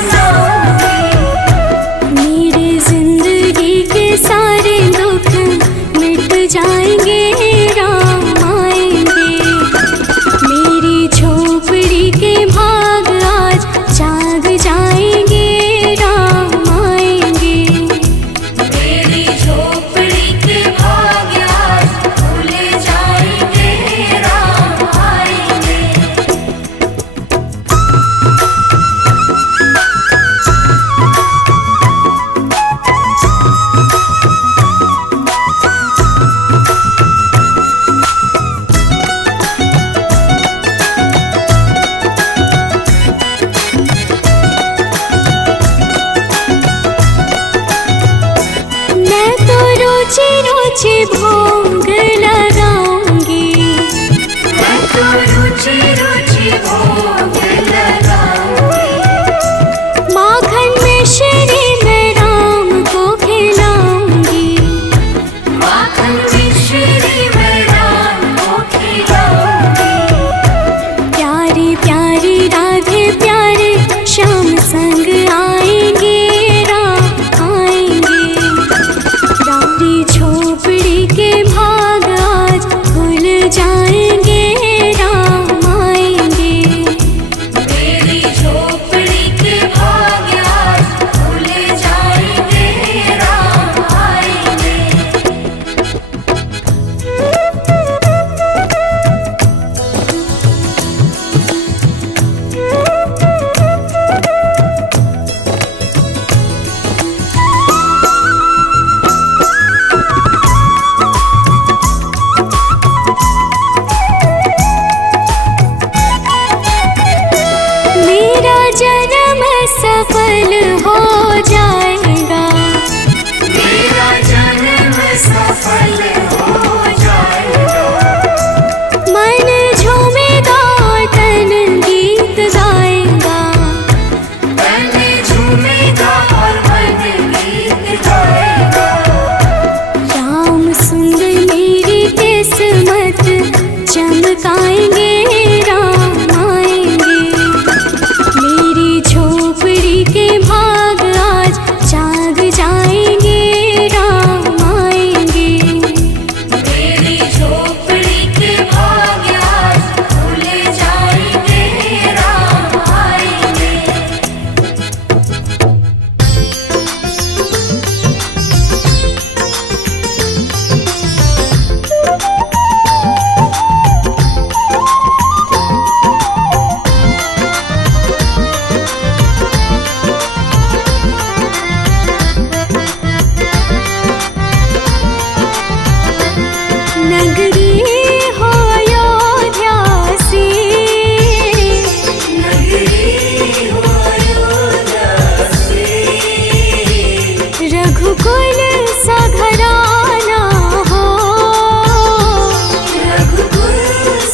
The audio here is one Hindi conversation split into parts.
सुनाऊंगी। मेरी जिंदगी के सारे दुख मिट जाएंगे, राम आएंगे। मेरी झोपड़ी के भाग आज जाग जाएंगे, राम आएंगे। मेरी झोपड़ी के भाग आज खुल जाएंगे, राम आएंगे। मैं तो रोजे रोजे भोग लगाऊंगी, मैं तो रुचि रुचि भोग लगाऊंगी। माखन में श्री मैं राम को खिलाऊंगी। माखन मिश्री मैं राम को खिलाऊंगी। प्यारी प्यारी राधे प्यारे श्याम संग आएंगे, राम आएंगे। रारी झोपड़ी के भाग आज खुल जाएंगे, राम आएंगे। मेरी झोपड़ी के भाग आज खुल जाएंगे, राम आएंगे। मेरा जन्म सफल हो जाएगा, मेरा जन्म सफल हो जाएगा। मन झूमेगा तन गीत गाएगा। तन झूमेगा और मन गीत गाएगा। राम सुंदर मेरी किस्मत चमकाएंगे, राम आएंगे। मेरी झोपड़ी के भाग आज जाग जाएंगे, राम आएंगे। मेरी झोपड़ी के भाग आज खुल जाएंगे, राम आएंगे। नगरी हो अयोध्या सी, नगरी हो अयोध्या से। रघुकुल सा घराना हो। रघुकुल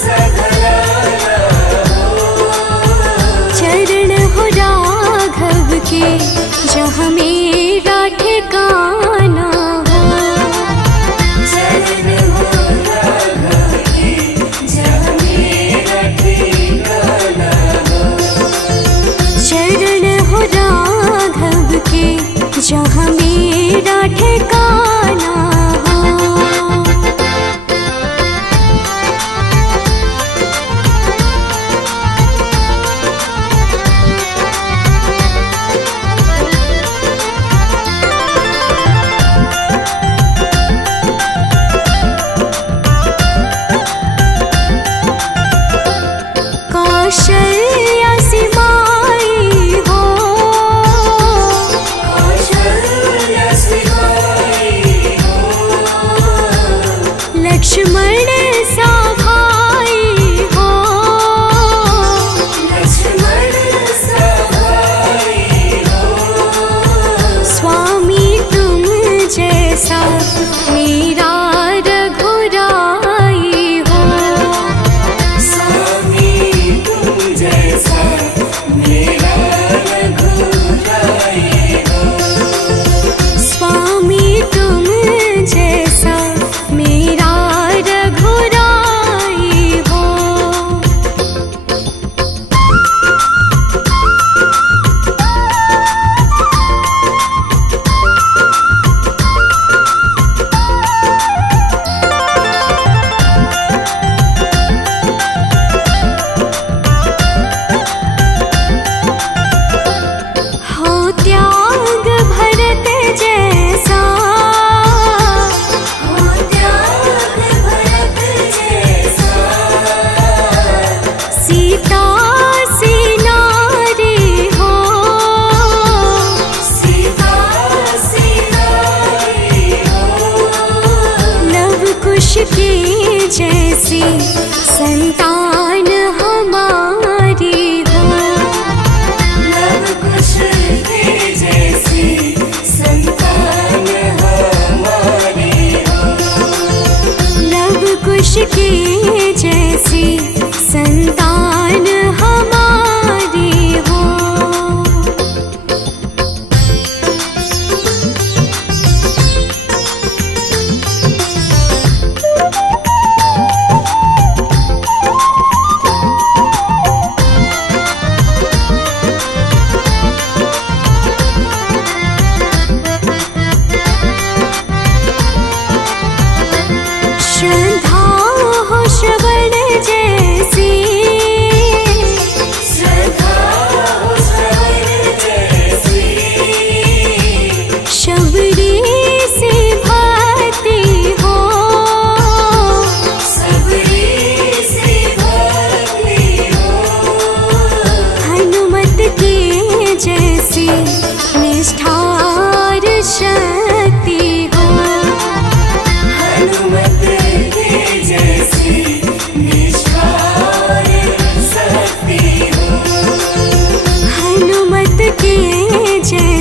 सघराना हो। चरण हो राघव के जहाँ मेरा ठिकाना हो। चरण हो राघव के जहाँ मेरा ठिकाना हो। चरण हो राघव के जहाँ मेरा ठिकाना हो। कौशल्या सी माई हो, कौशल्या से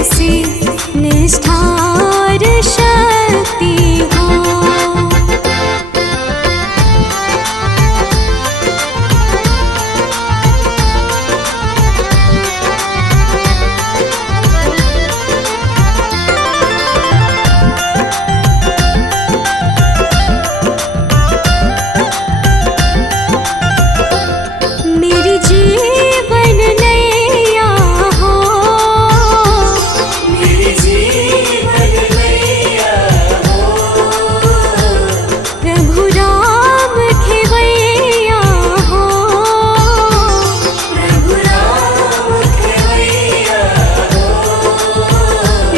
से निष्ठार शक्ति हो। मेरी जीवन नैया हो, मेरी जीवन नैया हो, प्रभु राम खेवैया हो। प्रभु राम खेवैया हो,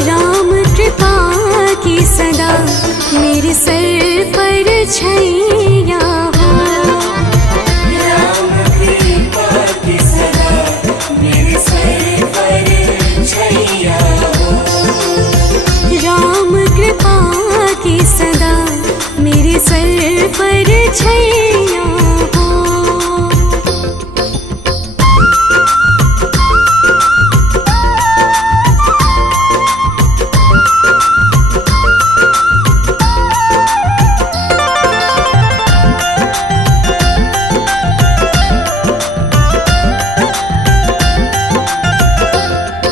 राम कृपा की सदा मेरे सर पर छैया हो। राम कृपा की सदा मेरे सर पर छैया हो। राम कृपा की सदा मेरे सर पर छैया हो।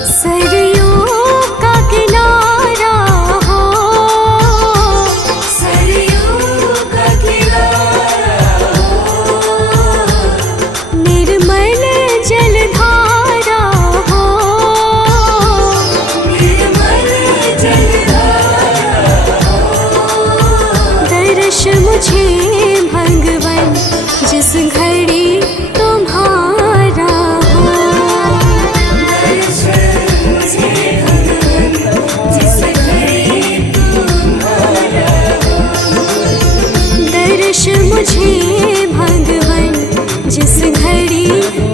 सरयू का किनारा हो, सरयू का किनारा हो, निर्मल जलधारा हो। निर्मल जलधारा हो, दर्श मुझे भगवन जिस घड़ी तुम्हारा हो। दर्शन मुझे भगवन जिस घड़ी तुम्हारा हो। दर्श मुझे भगवन जिस घड़ी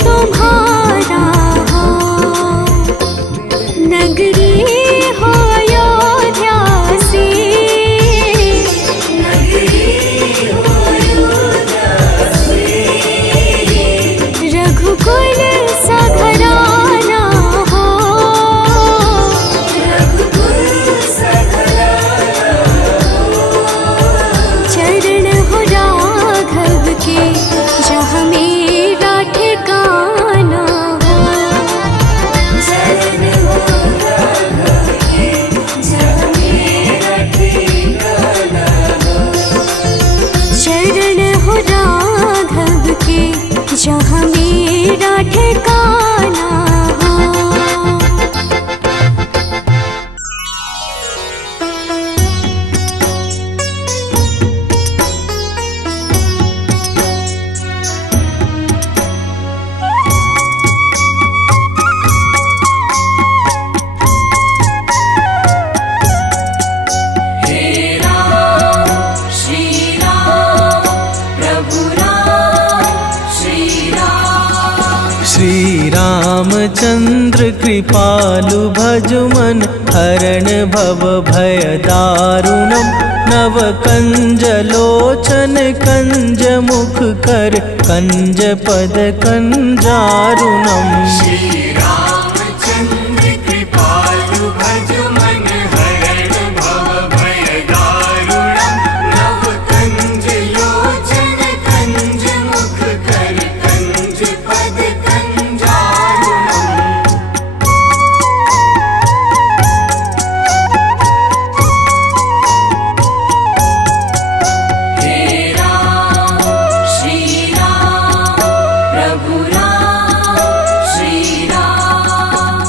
तुम्हारा हो। नगरी हो अयोध्या सी, नगरी हो अयोध्या से, रघुकुल सा घराना हो। रघुकुल सा घराना हो, चरण हो राघव के जहाँ मेरा ठिकाना हो। चरण हो राघव के जहाँ मेरा ठिकाना हो। चरण हो राघव के जहाँ मेरा ठिकाना हो। हे राम श्री राम प्रभु राम श्री राम। श्री रामचंद्र कृपालु भजुमन हरण भव भय दारुणम नव कंज लोचन कंज मुख कर कंज पद कंजारुणम। श्री रामचंद्र कृपालु भजुमन हरण भव भय दारुणम नव कंज लोचन कंज मुख कर कंज पद कंजारुणम। हे राम श्री राम प्रभु राम श्री राम।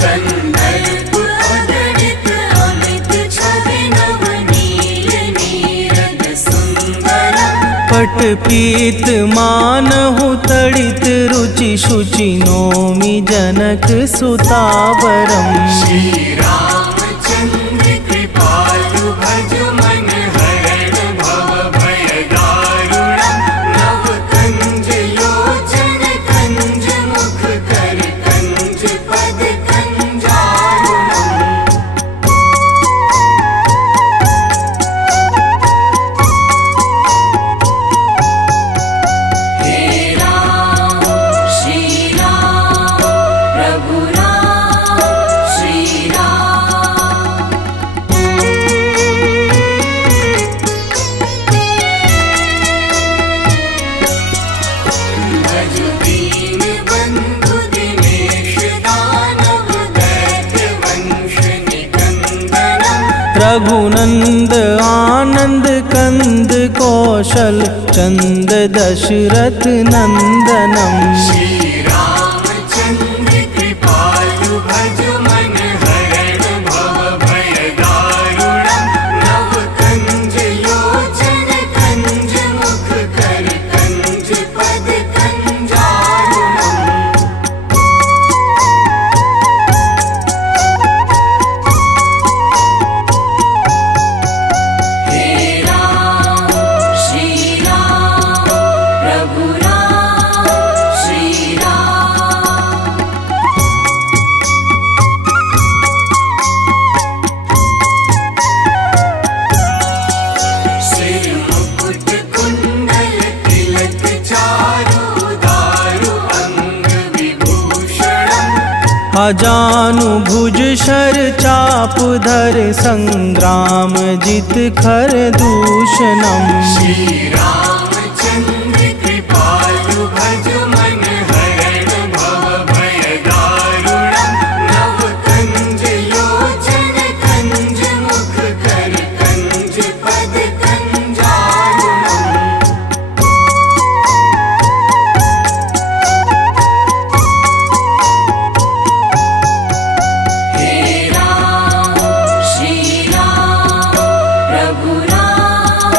कंदर्प अगणित अमित छवि नवनील नीरद सुंदरम। पट पीत मानहु तड़ित रुचि शुचि नोमि जनक सुतावरम। श्री रामचंद्र कृपालु भजुमन हरण भव भय दारुणम नव कंज लोचन कंज मुख कर कंज पद कंजारुणम। रघुनंद आनंद कंद कौशल चंद दशरथ नंदनम। श्री रामचंद्र कृपालु भजु मन हरण भव भय दारुणम। नव कंज लोचन कंज मुख कर कंज पद कंजारुणम। हे राम श्री राम प्रभु राम श्री राम। सिर मुकुट कुंडल तिलक चारु दारु अंग विभूषणम। अजानु भुज शर चाप धर संग्राम जित खर दूषणम। श्री रामचंद्र कृपालु भजु मन हरण भव भय दारुणम। नव कंज लोचन कंज मुख कर कंज पद कंजारुणम। हे राम श्री राम प्रभु राम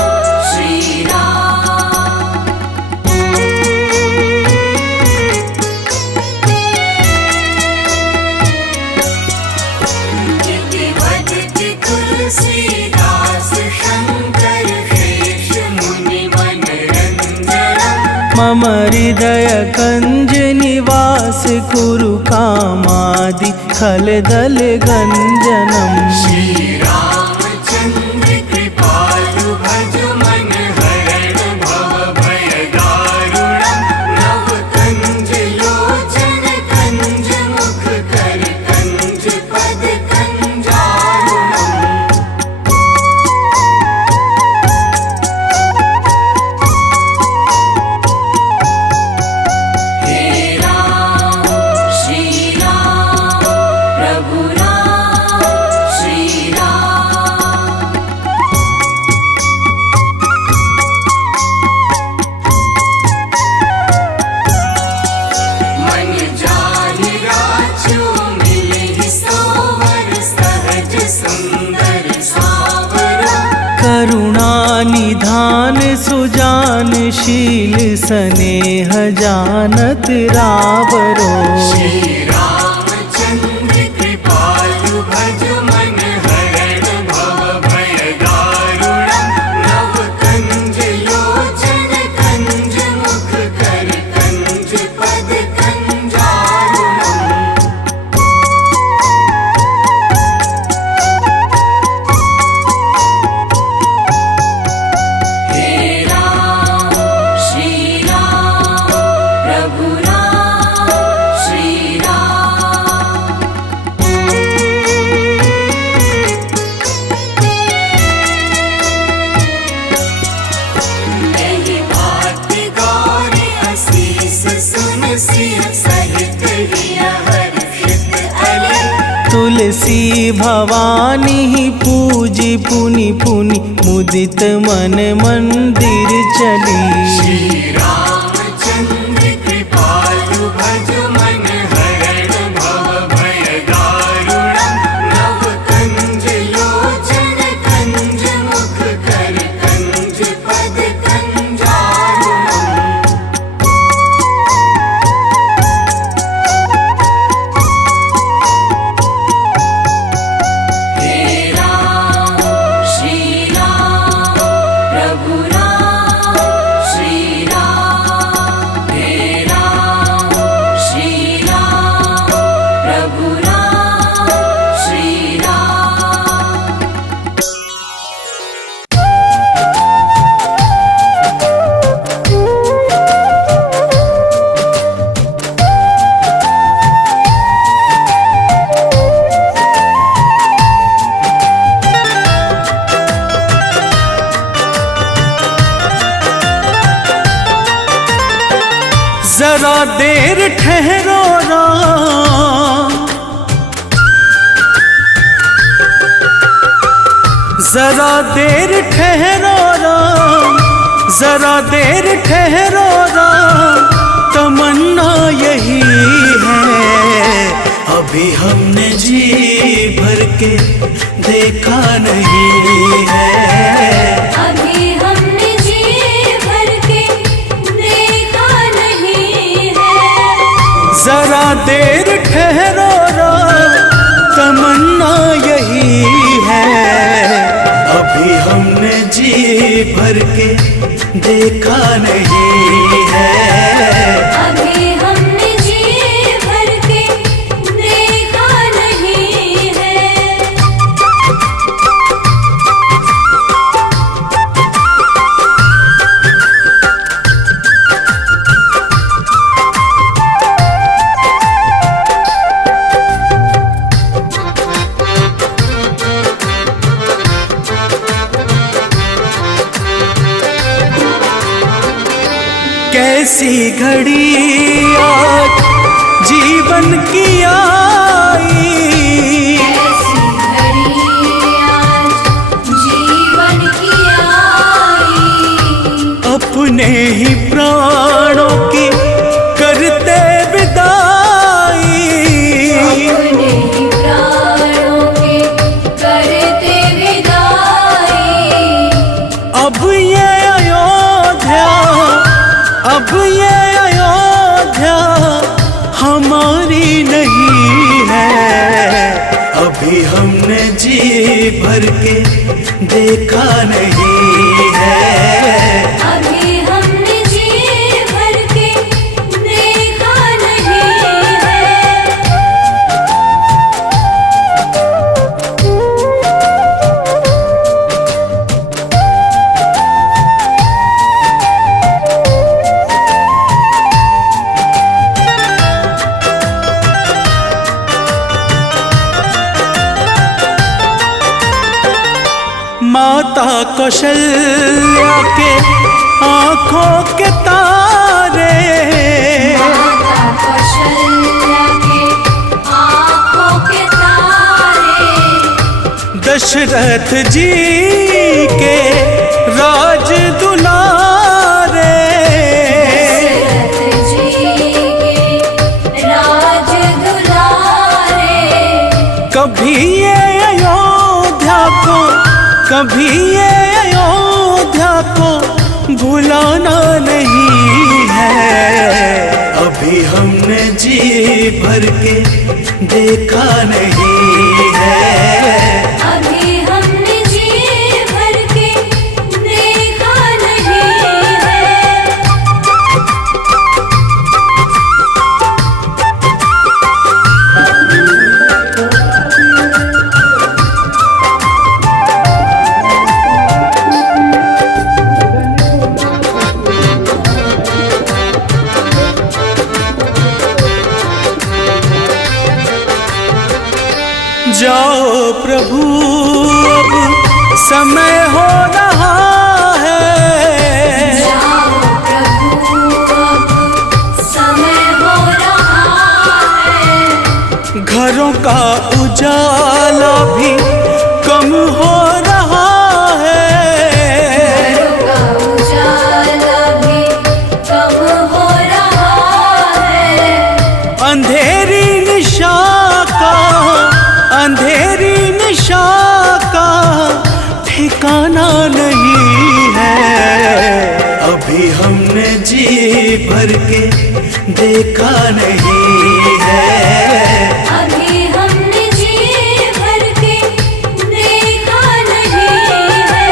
श्री राम। गिरिवदति तुलसीदास शंकर शेष मुनि मनरंजनम। मम हृदय कंज निवास कुरु कामादि खलदल गंजनम। श्री रामचंद्र कृपालु भजु मन हरण भव भय दारुणम। नव कंज लोचन कंज मुख कर कंज पद कंजारुणम। हे राम श्री राम प्रभु राम श्री राम। मन जाहि राजू मिलहि सोवर सहज सुंदर सावरा। करुणा निधान सुजान शील स्नेह जानत रावरो। श्री रामचंद्र कृपालु भजु मन हरण भव भय दारुणम। नव कंज लोचन कंज मुख कर कंज पद कंजारुणम। हे राम श्री राम प्रभु राम श्री राम। मेरी बात गौरी असीस सुन सिय सहित हिय हर्षित अले। तुलसी भवानी पूजी पुनि पुनि मुदित मन मंदिर चली। श्री रामचंद्र कृपालु भजु मन हरण भव भय दारुणम। नव कंज लोचन कंज मुख कर कंज पद कंजारुणम। हे राम श्री राम प्रभु राम श्री राम। हे राम श्री राम प्रभु राम श्री राम। जरा देर ठहरो राम, जरा देर ठहरो राम, जरा देर ठहरो राम, तमन्ना यही है। अभी हमने जी भर के देखा नहीं है, अभी हमने जी भर के देखा नहीं है। जरा देर ठहरो राम, तमन्ना यही है। अभी हमने जी भर के देखा नहीं है, अभी हमने जी भर के देखा नहीं है। कैसी घड़ी आज जीवन की आई, ऐसी घड़ी आज जीवन की आई। अपने ही प्राणों की करते विदाई। अपने ही प्राणों की करते विदाई। अब ये अयोध्या, अब ये अयोध्या हमारी नहीं है। अभी हमने जी भर के देखा नहीं है, अभी हमने जी भर के देखा नहीं है। माता कौशल्या के आँखों के तारे, माता कौशल्या के आँखों के तारे। दशरथ जी के राज दुलारे। दशरथ जी के राज दुलारे। कभी ये अयोध्या को, कभी ये अयोध्या को भुलाना नहीं है। अभी हमने जी भर के देखा नहीं है, अभी हमने जी भर के देखा नहीं है। जाओ प्रभु अब समय हो रहा है। जाओ प्रभु अब समय हो रहा है। घरों का उजाला भी कम हो रहा है। घरों का उजाला भी कम हो रहा है। अंधेरी निशा का, अंधेरी निशा का ठिकाना नहीं है। अभी हमने जी भर के देखा नहीं है, अभी हमने जी भर के देखा नहीं है।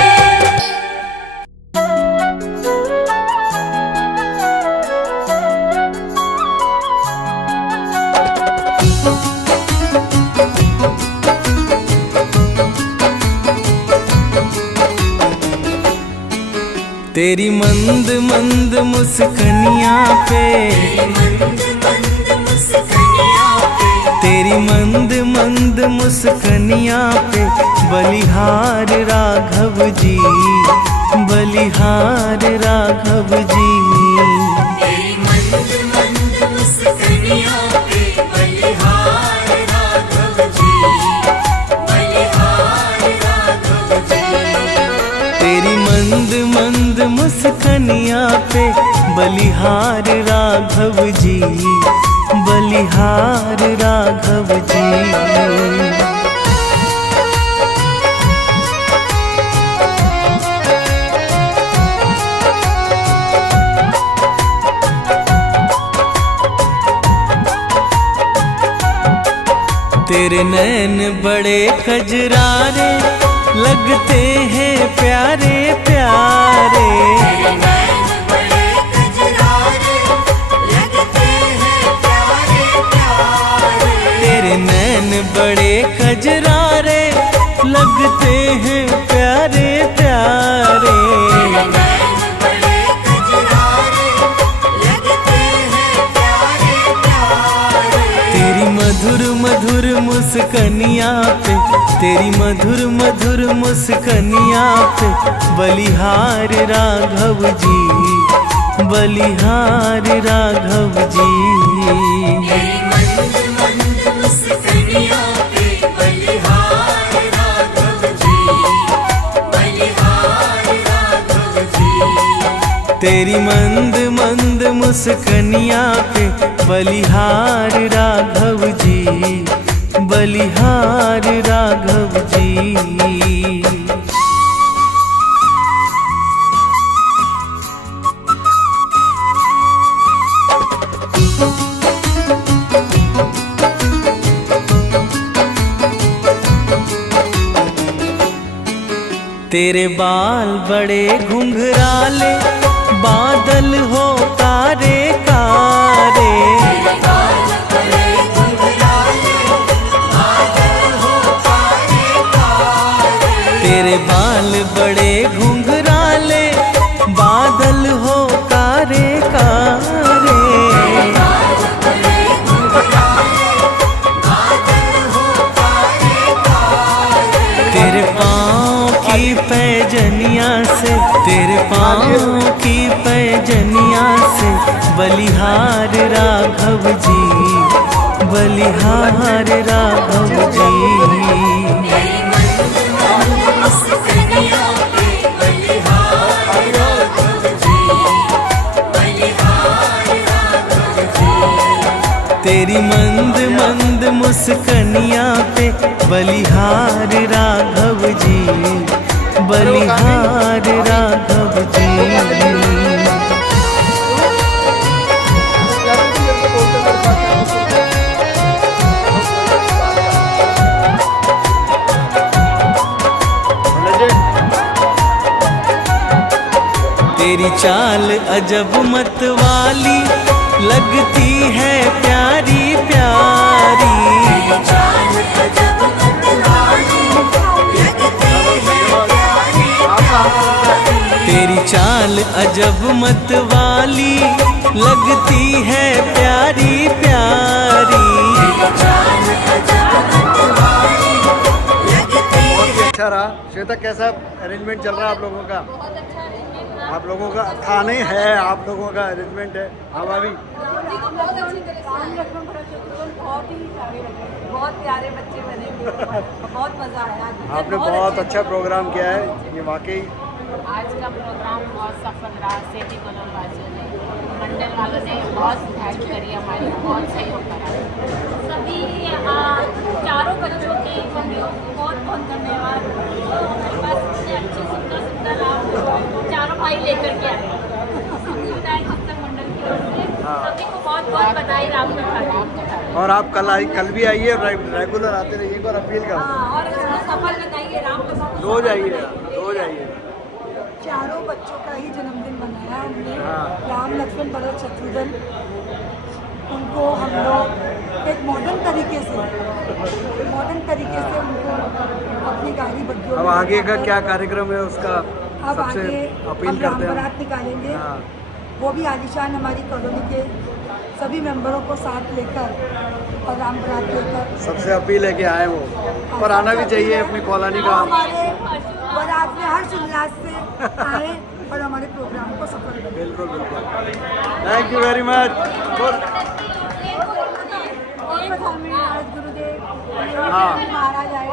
तेरी मंद मंद मुस्कनियाँ पे, तेरी मंद मंद मुस्कनियाँ पे बलिहार राघव जी, बलिहार राघव जी। तेरी मंद मंद मुस्कनियों पे बलिहार राघव जी, बलिहार राघव जी। मुसकनिया पे बलिहार राघव जी, बलिहार राघव जी। तेरे नैन बड़े कजरारे लगते हैं प्यारे प्यारे। तेरे नैन बड़े कजरारे लगते हैं प्यारे प्यारे। तेरे नैन बड़े कजरारे लगते हैं प्यारे प्यारे। तेरे नैन बड़े कजरारे लगते हैं प्यारे प्यारे। तेरी मधुर मधुर मुस्कनिया पे, तेरी मधुर मधुर मुस्कनिया पे बलिहार राघव जी, बलिहार राघव जी। तेरी मंद मंद मुस्कनिया पे बलिहार राघव जी, बलिहार राघव जी। तेरी मंद मंद मुस्कनिया पे बलिहार राघव जी, बलिहार राघव जी। तेरे बाल बड़े घुंघराले बादल हो कारे कारे। तेरे बाल बड़े घुंघराले बादल हो कारे कारे। तेरे बाल बड़े घुंघराले बादल हो कारे कारे। बाल बड़े घुंघराले बादल हो कारे कारे। तेरे पाँव की पैजनिया से, तेरे पाँव की पैजनिया से बलिहार राघव जी, बलिहार राघव जी। तेरी मंद मंद मुस्कनिया पे बलिहार राघव जी, बलिहार राघव जी। तेरी मंद मंद मुस्कनिया पे बलिहार राघव जी, बलिहार राघव जी। तेरी चाल अजब मत वाली लगती है प्यारी प्यारी। तेरी चाल अजब मतवाली लगती है प्यारी प्यारी। तेरी चाल अजब मत वाली लगती है प्यारी प्यारी। तेरी चाल अजब मतवाली लगती है। अच्छा रहा। श्वेता, कैसा अरेंजमेंट चल रहा है आप लोगों का? आप लोगों का था नहीं है, आप लोगों का अरेंजमेंट है। हाँ भाभी, बहुत अच्छी तरह काम रखना बड़ा शुक्रिया, बहुत ही प्यारे लगे, बहुत प्यारे बच्चे बने, बहुत मज़ा आया। आपने बहुत अच्छा प्रोग्राम किया है, ये वाकई। आज का प्रोग्राम बहुत सफल रहा। सेठी कॉलोन वासियों ने, मंडल वालों ने बहुत हेल्प करी हमारी, बहुत सहयोग करा। सभी चारों बच्चों के मम्मियों को बहुत बहुत धन्यवाद। बस इतने अच्छे सुंदर सुंदर आप चारों भाई लेकर के आए विधायक चिंतन मंडल की ओर से। सभी को बहुत बहुत बधाई। राम कथा। और आप कल भी आइए, रेगुलर आते रहिए और अपील कर और सफल बताइए राम कथा। रोज आइए, रोज आइए। चारों बच्चों का ही जन्मदिन मनाया हमने। हाँ। राम लक्ष्मण भरत शत्रुघ्न, उनको हम लोग एक मॉडर्न तरीके से उनको अपनी गाड़ी बग्गियों अब में आगे का बिठाकर क्या कार्यक्रम है उसका अब सबसे आगे अपील हम राम करते हैं। बारात निकालेंगे। हाँ। वो भी आलिशान हमारी कॉलोनी के सभी मेंबरों को साथ लेकर और राम बारात लेकर। सबसे अपील है कि आए वो, पर आना भी चाहिए अपनी कॉलोनी वो का। हमारे बारात में हर्ष उल्लास से आए और हमारे प्रोग्राम को सफल बनाए। बिल्कुल बिल्कुल। Thank you very much. Maharaj Gurudev हाँ। महाराज आए।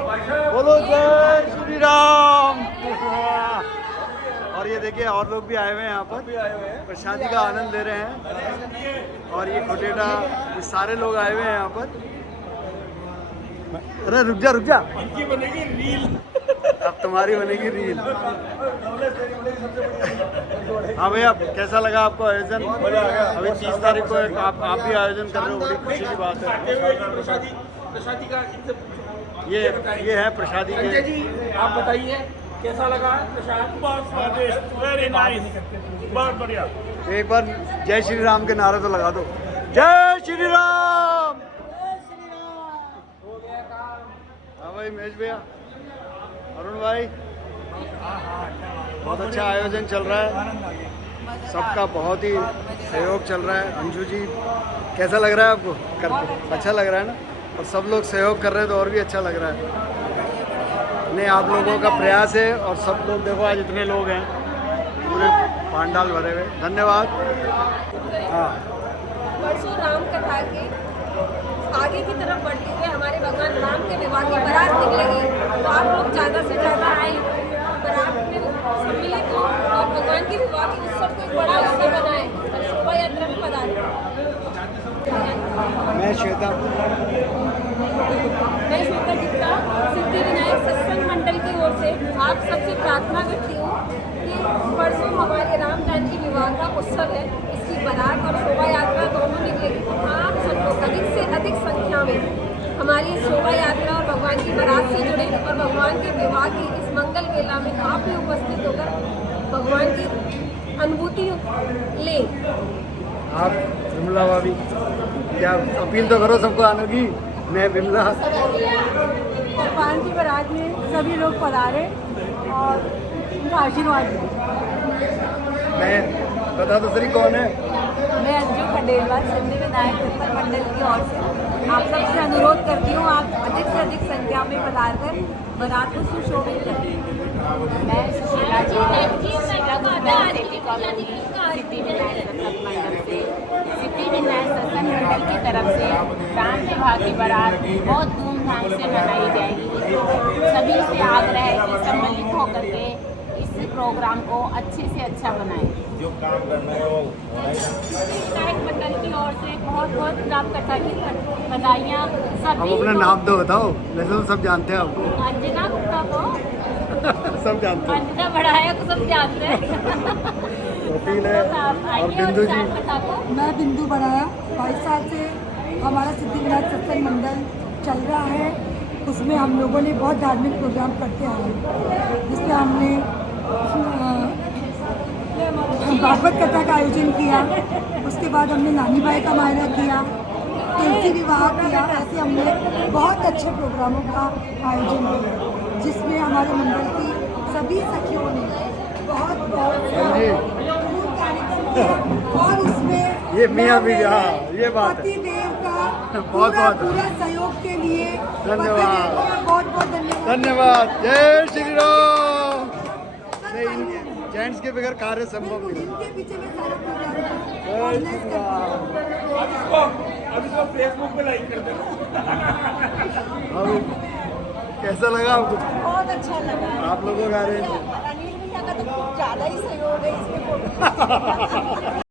बोलो जय श्री राम। और ये देखिए और लोग भी आए हुए हैं यहाँ पर, प्रसादी का आनंद ले रहे हैं। और ये खोटेटा, ये सारे लोग आए हुए हैं यहाँ पर। अरे रुक जा इनकी बनेगी रील। अब तुम्हारी बनेगी रील। हाँ भैया, कैसा लगा आपको आयोजन? अभी 30 तारीख को आप भी आयोजन कर रहे हो, बड़ी खुशी की बात है। प्रसादी का ये है प्रसादी संजय के। जी, आप बताइए कैसा लगा प्रसाद? बहुत स्वादिष्ट, वेरी नाइस, बहुत बढ़िया। एक बार जय श्री राम के नारे तो लगा दो। जय श्री राम। हाँ भाई महेश भैया, अरुण भाई, बहुत अच्छा आयोजन चल रहा है, सबका बहुत ही सहयोग चल रहा है। अंशु जी, कैसा लग रहा है आपको करके? अच्छा लग रहा है ना? और सब लोग सहयोग कर रहे हैं तो और भी अच्छा लग रहा है। नहीं, आप लोगों का प्रयास है और सब लोग देखो आज इतने लोग हैं, पूरे पांडाल भरे हुए। धन्यवाद। हाँ, परसों राम कथा के आगे की तरफ बढ़ते हुए हमारे भगवान राम के विवाह की बारात निकलेगी, तो आप लोग ज़्यादा से ज़्यादा आए, बारात में सम्मिलित हो और भगवान के विवाह के उत्सव को एक बड़ा उत्सव बनाए और शोभा यात्रा में पधारें। मैं श्वेता गुप्ता, सिद्धि विनायक सत्संग मंडल की ओर से आप सबसे प्रार्थना करती हूँ कि परसों हमारे राम जानकी विवाह का उत्सव है, इसकी बारात और शोभा यात्रा दोनों निकलेगी, तो आप सब लोग अधिक से अधिक संख्या में हमारी इस शोभा यात्रा और भगवान की बारात से जुड़े और भगवान के विवाह की इस मंगल वेला में आप भी उपस्थित होकर भगवान की अनुभूति लें। आप विमला भाभी, क्या अपील तो करो सबको आने की। मैं विमला। भगवान की बारात में सभी लोग पधारे और उनका आशीर्वाद लें। मैं बता दो सही कौन है? मैं अंजू खंडेलवाल, सिद्धि विनायक सत्संग मंडल की ओर से आप सबसे अनुरोध करती हूँ, आप अधिक से अधिक संख्या में पधार कर बारात को सुशोभित करें। मैं सुशीला जी शीला गुप्ता, सिटी कॉलोनी, सिद्धि विनायक सत्संग मंडल से, सिद्धि विनायक सत्संग मंडल की तरफ से राम विवाह की बारात बहुत धूमधाम से मनाई जाएगी। सभी से आग्रह है कि सम्मिलित होकर के इस प्रोग्राम को अच्छे से अच्छा बनाएं। जो काम करना है वो विनायक मंडल की ओर से बहुत बहुत राम कथा की बधाइयाँ अब सभी अपना नाम तो बताओ, वैसे तो सब जानते हैं आपको। अंजना गुप्ता को सब जानते हैं। अंजना बढ़ाया को सब जानते हैं। वकील है। और बिंदु जी, मैं बिंदु बनाया, 22 साल से हमारा सिद्धि विनायक सत्संग मंडल चल रहा है। उसमें हम लोगों ने बहुत धार्मिक प्रोग्राम करते आए हैं, जिसमें हमने भागवत कथा का आयोजन किया, उसके बाद हमने नानी बाई का मायरा किया, तुलसी विवाह किया। ऐसे हमने बहुत अच्छे प्रोग्रामों का आयोजन किया, जिसमें हमारे मंडल की सभी सखियों ने बहुत कार्यक्रम किया। और इसमें ये मियाँ भी, हाँ, ये बात है। पति देव का बहुत पूरा सहयोग के लिए धन्यवाद। बहुत बहुत धन्यवाद। धन्यवाद। जय श्री राम। नहीं, जेंट्स के बगैर कार्य संभव नहीं। इनके पीछे में सारा प्रोग्राम जय ऑर्गेनाइज श्री करते हैं। राम। अब इसको फेसबुक पे लाइक कर देना। अब कैसा लगा आपको? बहुत अच्छा लगा। आप लोगों का अरेंज अनिल भैया का तो ज़्यादा ही सहयोग है इसमें फोटो